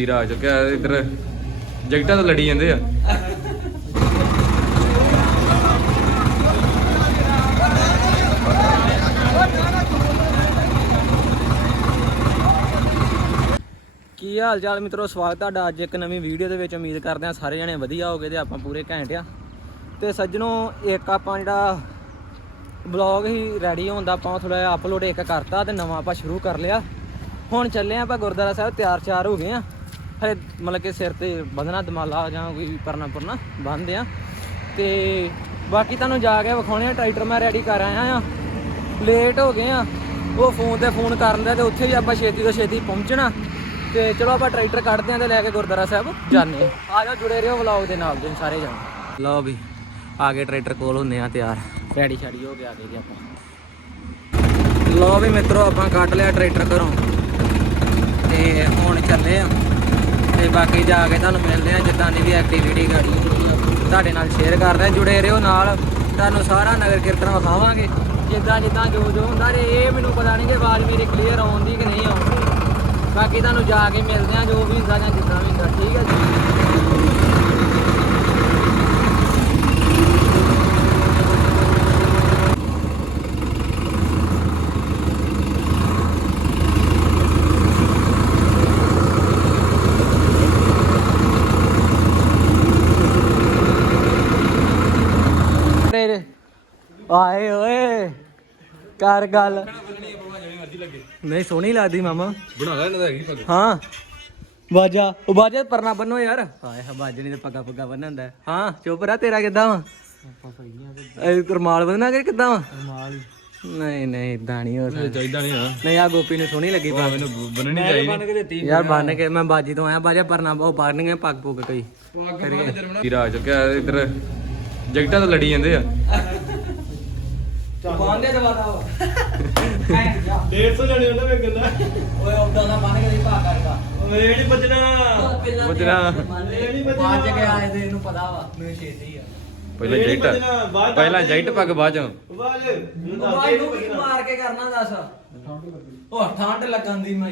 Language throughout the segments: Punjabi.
ਵੀਰ ਆ ਚੁੱਕਿਆ, ਇੱਧਰ ਜੈਕਟਾਂ ਤੋਂ ਲੜੀ ਜਾਂਦੇ ਆ। ਕੀ ਹਾਲ ਚਾਲ ਮਿੱਤਰੋ? ਸਵਾਗਤ ਤੁਹਾਡਾ ਅੱਜ ਇੱਕ ਨਵੀਂ ਵੀਡੀਓ ਦੇ ਵਿੱਚ। ਉਮੀਦ ਕਰਦੇ ਹਾਂ ਸਾਰੇ ਜਣੇ ਵਧੀਆ ਹੋਗੇ ਤੇ ਆਪਾਂ ਪੂਰੇ ਘੈਂਟ ਆ। ਤੇ ਸੱਜਣੋ, ਇੱਕ ਆਪਾਂ ਜਿਹੜਾ ਬਲੌਗ ਹੀ ਰੈਡੀ ਹੁੰਦਾ ਆਪਾਂ ਥੋੜਾ ਅਪਲੋਡ ਇੱਕ ਕਰਤਾ ਤੇ ਨਵਾਂ ਆਪਾਂ ਸ਼ੁਰੂ ਕਰ ਲਿਆ। ਹੁਣ ਚੱਲੇ ਆਪਾਂ ਗੁਰਦੁਆਰਾ ਸਾਹਿਬ ਤਿਆਰ ਚਾਰ ਹੋ ਗਏ ਆ ਹਰੇ ਮਤਲਬ ਕਿ ਸਿਰ ਤੇ ਬੰਨਣਾ ਦਮਾਲਾ ਜਾਂ ਕੋਈ ਪਰਨਾ ਪਰਨਾ ਬੰਨਦੇ ਆ। ਤੇ ਬਾਕੀ ਤੁਹਾਨੂੰ ਜਾ ਕੇ ਵਿਖਾਉਣੇ ਆ, ਟਰੈਕਟਰ ਮੈਂ ਰੈਡੀ ਕਰ ਆਇਆ ਆ। ਲੇਟ ਹੋ ਗਏ ਆ। ਉਹ ਫੋਨ ਤੇ ਫੋਨ ਕਰਨ ਦਾ ਤੇ ਉੱਥੇ ਵੀ ਆਪਾਂ ਛੇਤੀ ਤੋਂ ਛੇਤੀ ਪਹੁੰਚਣਾ। ਤੇ ਚਲੋ ਆਪਾਂ ਟਰੈਕਟਰ ਕੱਢਦੇ ਆਂ ਤੇ ਲੈ ਕੇ ਗੁਰਦੁਆਰਾ ਸਾਹਿਬ ਜਾਂਦੇ ਆ। ਆ ਜਾਓ, ਜੁੜੇ ਰਹੋ ਵਲੌਗ ਦੇ ਨਾਲ ਤੁਸੀਂ ਸਾਰੇ ਜਾਣੇ। ਲਓ ਵੀ, ਆ ਗਏ ਟਰੈਕਟਰ ਕੋਲ ਹੁੰਨੇ ਆ ਤਿਆਰ। ਰੈਡੀ ਸ਼ੈਡੀ ਹੋ ਕੇ ਆ ਗਏ ਜੀ ਆਪਾਂ। ਲਓ ਵੀ ਮਿੱਤਰੋ, ਆਪਾਂ ਕੱਢ ਲਿਆ ਟਰੈਕਟਰ ਘਰੋਂ। ਤੇ ਹੁਣ ਚੱਲੇ ਆ। ਤੇ ਬਾਕੀ ਜਾ ਕੇ ਤੁਹਾਨੂੰ ਮਿਲਦੇ ਆ ਜਿੱਦਾਂ ਦੀ ਵੀ ਐਕਟੀਵਿਟੀ ਗਾੜੀ ਤੁਹਾਡੇ ਨਾਲ ਸ਼ੇਅਰ ਕਰਦੇ ਆ ਜੁੜੇ ਰਹੋ ਨਾਲ। ਤੁਹਾਨੂੰ ਸਾਰਾ ਨਗਰ ਕੀਰਤਨ ਵਿਖਾਵਾਂਗੇ। ਜਿੱਦਾਂ ਜਿੱਦਾਂ ਜੋ ਜੋ ਹੁੰਦਾ ਰੇ ਇਹ ਮੈਨੂੰ ਪਤਾ ਨਹੀਂ ਕਿ ਆਵਾਜ਼ ਮੇਰੀ ਕਲੀਅਰ ਆਉਂਦੀ ਕਿ ਨਹੀਂ ਆਉਂਦੀ। ਬਾਕੀ ਤੁਹਾਨੂੰ ਜਾ ਕੇ ਮਿਲਦੇ ਆ ਜੋ ਵੀ ਹੁੰਦਾ ਜਾਂ ਜਿੱਦਾਂ ਵੀ ਹੁੰਦਾ, ਠੀਕ ਹੈ ਜੀ ਤੇਰੇ ਆਏ ਓਏ ਕਰ ਗੱਲ। ਨਹੀਂ ਸੋਹਣੀ ਲੱਗਦੀ ਮਾਮਾ। ਬਣਾ ਲੈ ਇਹਨਾਂ ਦਾ ਹੈਗੀ ਪੱਗ। ਹਾਂ। ਬਾਜਾ ਉਹ ਬਾਜਾ ਪਰਨਾ ਬੰਨੋ ਯਾਰ। ਹਾਏ ਹਾ ਬਾਜੇ ਨੇ ਤਾਂ ਪੱਗਾ ਪੱਗਾ ਬੰਨ੍ਹਣਾ ਹੁੰਦਾ ਹੈ। ਹਾਂ ਚੁੱਪ ਰਹਿ ਤੇਰਾ ਕਿੱਦਾਂ ਵਾ? ਇਹ ਕਰਮਾਲ ਬੰਨਣਾ ਕਿ ਕਿੱਦਾਂ ਵਾ? ਕਰਮਾਲ ਨਹੀਂ ਨਹੀਂ ਇਦਾਂ ਨਹੀਂ ਹੋ ਸਕਦਾ। ਚਾਹੀਦਾ ਨਹੀਂ ਆ। ਨਹੀਂ ਆ ਗੋਪੀ ਨੂੰ ਸੋਹਣੀ ਲੱਗੀ ਪੱਗ। ਮੈਨੂੰ ਬੰਨਣੀ ਚਾਹੀਦੀ। ਯਾਰ ਬੰਨ ਕੇ ਮੈਂ ਬਾਜੀ ਤੋਂ ਆਇਆ ਬਾਜਾ ਪਰਨਾ ਉਹ ਪਾੜਨਗੇ ਪੱਗ ਪੁੱਗ ਕਈ। ਵੀਰ ਆ ਚੁੱਕਿਆ ਇੱਧਰ? ਜੈਕਟਾਂ ਤੋਂ ਲੜੀ ਜਾਂਦੇ ਆ। ਬੰਦੇ ਦਵਾਦਾ ਵਾ 150 ਜਣੇ ਉਹਨਾਂ ਵਿੱਚ ਗੰਦਾ ਓਏ ਉਦਾਂ ਦਾ ਬੰਨ ਕੇ ਨਹੀਂ ਪਾ ਕਰਦਾ। ਓਏ ਇਹ ਨਹੀਂ ਬਚਣਾ ਬਚਣਾ। ਬਾਜ ਕੇ ਆਏ ਤੇ ਇਹਨੂੰ ਪਤਾ ਵਾ ਮੈਨੂੰ ਛੇਤੀ ਆ। ਪਹਿਲਾਂ ਇਹ ਨੀ ਬਚਣਾ, ਜੈਕਟ ਬਾਅਦ ਚ ਪਹਿਲਾਂ ਜੈਕਟ ਪੱਗ ਬਾਅਦ ਚੋਂ। ਬਾਜ ਬਾਈ ਨੂੰ ਕੀ ਮਾਰ ਕੇ ਕਰਨਾ ਦੱਸ। ਉਹ ਠੰਡ ਲੱਗਣ ਦੀ ਮੈਂ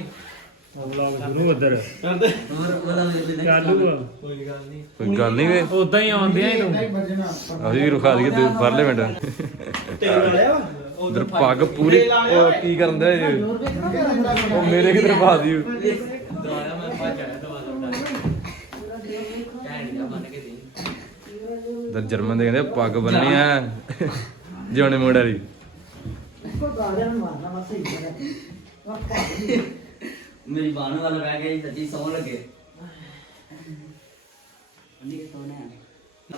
ਉਧਰ। ਚਾਲੂ ਆ। ਕੋਈ ਗੱਲ ਨਹੀਂ। ਕੋਈ ਗੱਲ ਨਹੀਂ ਵੇ। ਉਦਾਂ ਹੀ ਆਉਂਦੇ ਆ ਤੂੰ ਅਸੀਂ ਵੀ ਰੁਖਾ ਦਈਏ ਦੂਰ ਪਰਲੇ ਮਿੰਟ ਉਧਰ ਪੱਗ ਪੂਰੀ ਉਹ ਕੀ ਕਰਨ ਦੇ ਉਹ ਮੇਰੇ ਕਿਧਰ ਪਾ ਦਿਓ ਦਵਾਇਆ ਮੈਂ ਭੱਜ ਆਇਆ ਦਵਾ ਦਵਾ ਕੇ ਦੇ ਜਰਮਨ ਦੇ ਕਹਿੰਦੇ ਪੱਗ ਬੰਨਣੀ ਆ। ਜਿਉਣੇ ਮੋੜਾ ਦੀ ਮੇਰੀ ਬਾਣ ਵੱਲ ਬਹਿ ਗਈ ਸੱਚੀ ਸੌਂ ਲੱਗੇ।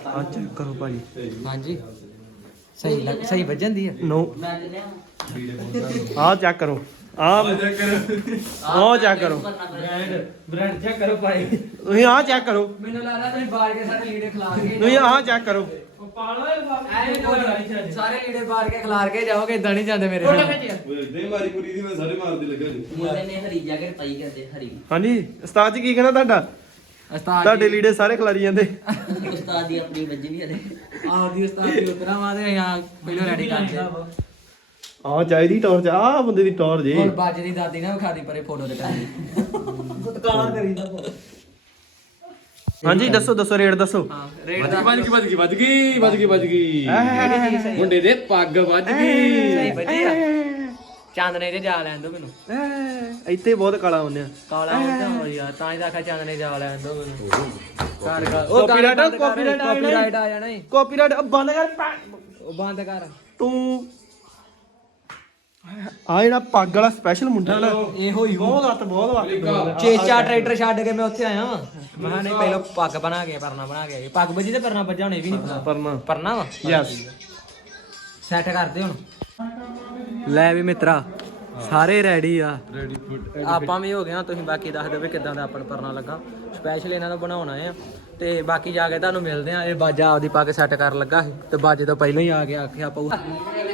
ਆ ਚੈੱਕ ਕਰੋ ਭਾਜੀ। ਹਾਂਜੀ। ਸਹੀ ਲੱਗ ਸਹੀ ਵੱਜਣ ਆ। ਨੋ ਮੈਂ ਆ ਚੈੱਕ ਕਰੋ। ਆ ਆ ਚੈੱਕ ਕਰੋ। ਬ੍ਰਾਂਡ ਬ੍ਰਾਂਡ ਚੈੱਕ ਕਰੋ ਭਾਈ। ਤੁਸੀਂ ਆ ਚੈੱਕ ਕਰੋ। ਮੈਨੂੰ ਲੱਗਦਾ ਤੁਸੀਂ ਬਾਹਰ ਕੇ ਸਾਰੇ ਲੀੜੇ ਖਿਲਾਰ ਕੇ ਤੁਸੀਂ ਆ ਚੈੱਕ ਕਰੋ। ਸਾਰੇ ਲੀੜੇ ਬਾਹਰ ਕੇ ਖਿਲਾਰ ਕੇ ਜਾਓਗੇ ਇਦਾਂ ਨਹੀਂ ਜਾਂਦੇ ਮੇਰੇ ਨਾਲ ਮੁੰਡੇ ਨੇ ਹਰੀ ਜੈਕਟ ਪਾਈ ਕਰਦੇ ਹਰੀ। ਹਾਂਜੀ ਉਸਤਾਦ ਜੀ ਕੀ ਕਹਿਣਾ ਤੁਹਾਡਾ? ਉਸਤਾਦ ਤੁਹਾਡੇ ਲੀੜੇ ਸਾਰੇ ਖਿਲਾਰੀ ਜਾਂਦੇ। ਉਸਤਾਦ ਦੀ ਆਪਣੀ ਵੱਜੀ ਨਹੀਂ ਹਲੇ ਆਹ ਦੀ ਉਸਤਾਦ ਦੀ ਉਤਰਾ ਮਾਦੇ ਆ ਪਹਿਲਾਂ ਰੈਡੀ ਕਰਦੇ ਆ ਚਾਹੀਦੀ ਟੌਰ ਚ ਆ ਬੰਦੇ ਦੀ ਟੌਰ ਜੀ। ਹੁਣ ਬਾਜ ਦੀ ਦਾਦੀ ਨਾ ਵਿਖਾ ਦੀ ਪਰੇ ਫੋਟੋ ਤੇ ਟਾਈ ਕਾਲਾ ਕਰੀਦਾ ਹਾਂਜੀ ਦੱਸੋ ਦੱਸੋ ਰੇਟ ਦੱਸੋ। ਹਾਂ ਰੇਟ ਦਾ ਵੱਜ ਗਈ ਵੱਜ ਗਈ ਵੱਜ ਗਈ ਵੱਜ ਗਈ ਵੱਜ ਗਈ। ਮੁੰਡੇ ਦੇ ਪੱਗ ਵੱਜ ਗਈ। ਵਧੀਆ ਚਾਂਦਨੇ ਤੇ ਜਾ ਲੈਣ ਦੋ ਮੈਨੂੰ। ਐ, ਇੱਥੇ ਬਹੁਤ ਕਾਲਾ ਹੁੰਨੇ ਆ। ਕਾਲਾ ਹੁੰਦਾ ਹੋ ਯਾਰ ਤਾਂ ਹੀ ਤਾਂ ਆਖਿਆ ਚਾਂਦਨੇ ਜਾ ਲੈਣ ਦੋ ਮੈਨੂੰ। ਕਰ ਕਰ ਜਾਣਾ ਈ। ਕਾਪੀਰਾਈਟ ਆ ਜਾਣਾ। ਕਾਪੀਰਾਈਟ ਬੰਦ ਕਰ ਉਹ ਬੰਦ ਕਰ। ਤੂੰ ਆ ਜਿਹੜਾ ਪੱਗ ਵਾਲਾ ਸਪੈਸ਼ਲ ਮੁੰਡਾ ਨਾ ਇਹੋ ਹੀ ਬਹੁਤ ਹੱਥ ਬਹੁਤ ਵਾ ਚੇਚਾ ਟਰੈਕਟਰ ਛੱਡ ਕੇ ਮੈਂ ਉੱਥੇ ਆਇਆ। ਵਾਂ ਮੈਂ ਕਿਹਾ ਨਹੀਂ ਪਹਿਲਾਂ ਪੱਗ ਬਣਾ ਕੇ ਪਰਨਾ ਬਣਾ ਕੇ ਆਏ। ਪੱਗ ਵੱਜੀ ਤੇ ਪਰਨਾ ਵੱਜਾ ਹੁਣ ਵੀ ਨਹੀਂ ਪਤਾ। ਪਰਨਾ। ਪਰਨਾ ਵਾ? ਯੈਸ ਸੈੱਟ ਕਰਦੇ ਹੁਣ। ਲੈ ਵੀ ਮਿੱਤਰਾ ਸਾਰੇ ਰੈਡੀ ਆ। ਰੈਡੀ ਆਪਾਂ ਵੀ ਹੋ ਗਏ ਆ ਤੁਸੀਂ ਬਾਕੀ ਦੱਸ ਦਿਓ ਵੀ ਕਿੱਦਾਂ ਦਾ ਆਪਣ ਪਰਨਾ ਲੱਗਾ। ਸਪੈਸ਼ਲ ਇਹਨਾਂ ਦਾ ਬਣਾਉਣਾ ਆ। ਤੇ ਬਾਕੀ ਜਾ ਕੇ ਤੁਹਾਨੂੰ ਮਿਲਦੇ ਆ। ਇਹ ਬਾਜਾ ਆਪਦੀ ਪਾ ਕੇ ਸੈੱਟ ਕਰਨ ਲੱਗਾ ਸੀ। ਤੇ ਬਾਜੇ ਤੋਂ ਪਹਿਲਾਂ ਹੀ ਆ ਕੇ ਆਖਿਆ ਪਊ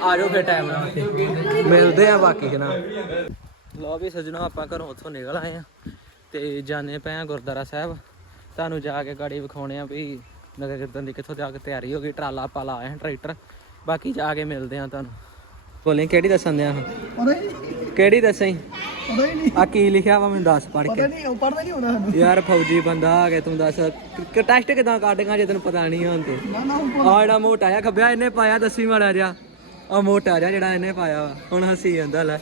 ਆ ਜਾਓ ਫਿਰ ਟਾਈਮ ਨਾਲ। ਮਿਲਦੇ ਆ ਬਾਕੀ ਜਨਾ ਲੋ ਵੀ ਸਜਣੋ, ਆਪਾਂ ਘਰੋਂ ਉੱਥੋਂ ਨਿਕਲ ਆਏ ਆ। ਤੇ ਜਾਣੇ ਪਏ ਆ ਗੁਰਦੁਆਰਾ ਸਾਹਿਬ। ਤੁਹਾਨੂੰ ਜਾ ਕੇ ਗਾੜੀ ਵਿਖਾਉਣੇ ਆ ਵੀ ਨਗਰ ਕੀਰਤਨ ਦੀ ਕਿੱਥੋਂ ਜਾ ਕੇ ਤਿਆਰੀ ਹੋ ਗਈ। ਟਰਾਲਾ ਆਪਾਂ ਲਾਇਆ ਟਰੈਕਟਰ। ਬਾਕੀ ਜਾ ਕੇ ਮਿਲਦੇ ਆ ਤੁਹਾਨੂੰ। ਬੋਲੇ ਕਿਹੜੀ ਦੱਸਣ ਦਿਆਂ? ਕਿਹੜੀ ਦੱਸਾਂ ਪਤਾ ਹੀ ਨਹੀਂ। ਆ ਕੀ ਲਿਖਿਆ ਵਾ ਮੈਨੂੰ ਦੱਸ ਪੜ ਕੇ। ਨਹੀਂ ਉਹ ਪੜਦਾ ਨਹੀਂ ਹੋਣਾ ਸਾਨੂੰ। ਯਾਰ ਫੌਜੀ ਬੰਦਾ ਆ ਗਿਆ ਤੂੰ ਦੱਸ। ਕਿ ਟੈਸਟ ਕਿਦਾਂ ਕੱਢੇਗਾ ਜੇ ਤੈਨੂੰ ਪਤਾ ਨਹੀਂ ਹੁਣ ਤੇ? ਨਾ ਨਾ ਆ ਜਿਹੜਾ ਮੋਟਾ ਜਿਹਾ ਖੱਬਿਆ ਇਹਨੇ ਪਾਇਆ ਦੱਸੀ ਮਾੜਾ ਜਿਹਾ। ਆ ਮੋਟਾ ਜਿਹਾ ਜਿਹੜਾ ਇਹਨੇ ਪਾਇਆ ਵਾ। ਹੁਣ ਹੱਸੀ ਜਾਂਦਾ ਲੈ।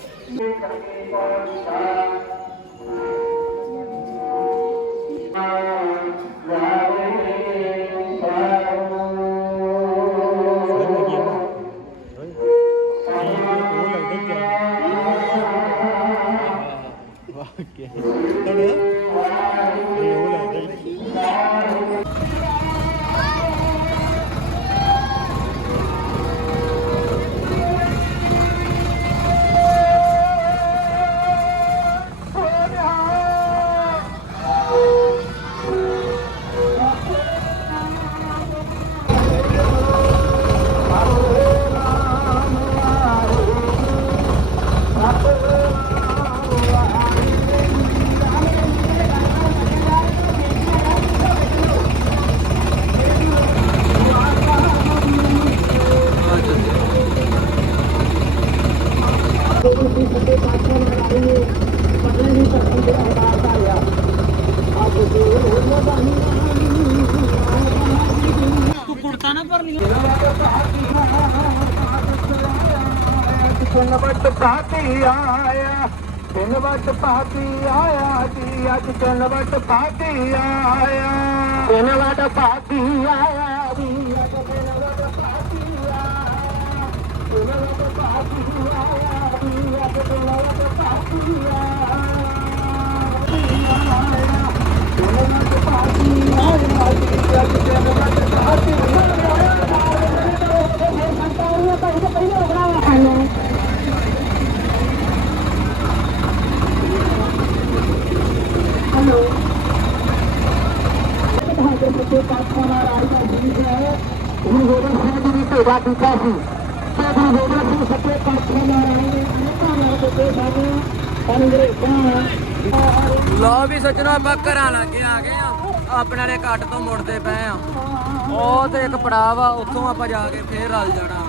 ਵੱਟ ਪਾਤੀ ਆਇਆ, ਤਿੰਨ ਵਟ ਪਾਤੀ ਆਇਆ ਜੀ, ਅੱਜ ਤਿੰਨ ਵਟ ਪਾਤੀ ਆਇਆ। ਤਿੰਨ ਵਟ ਪਾਤੀ ਆਇਆ ਜੀ, ਅੱਜ ਤਿੰਨ ਵੱਟ ਪਾਤੀ ਆਇਆ। ਤਿੰਨ ਵਟ ਪਾਤੀ ਆਇਆ ਜੀ, ਅੱਜ ਤਿੰਨ ਵੱਟ ਪਾਤੀ ਆਇਆ। ਤਿੰਨ ਵੱਟ ਪਾਤੀ ਆਇਆ ਜੀ ਅੱਜ ਤਿੰਨ ਵੱਟ ਪਾਤੀ ਗੁਰੂ ਜੀ ਸੀ ਤੇ ਗੁਰੂ ਗੋਬਿੰਦ ਸਿੰਘ ਸੱਚੇ ਪਾਤਸ਼ਾਹ ਨਾਰਾਇਣ ਨੇ ਅਨੇਕਾਂ ਨਾਲ ਦਿੱਤੇ ਸਾਨੂੰ ਅੰਗਰੇਜ਼ਾਂ ਲੋ ਵੀ ਸੱਜਣੋ, ਆਪਾਂ ਘਰਾਂ ਲਾਗੇ ਆ ਗਏ ਆ। ਆਪਣੇ ਨੇ ਕੱਟ ਤੋਂ ਮੁੜਦੇ ਪਏ ਆ। ਉਹ ਤੇ ਇੱਕ ਪੜਾਅ ਆ ਉੱਥੋਂ ਆਪਾਂ ਜਾ ਕੇ ਫੇਰ ਰਲ ਜਾਣਾ।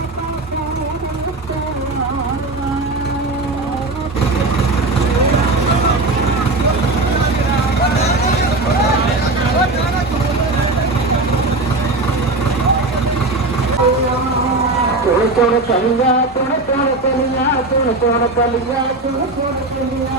பலியா துண போன பலியா துண போன பலியா துண போன பலியா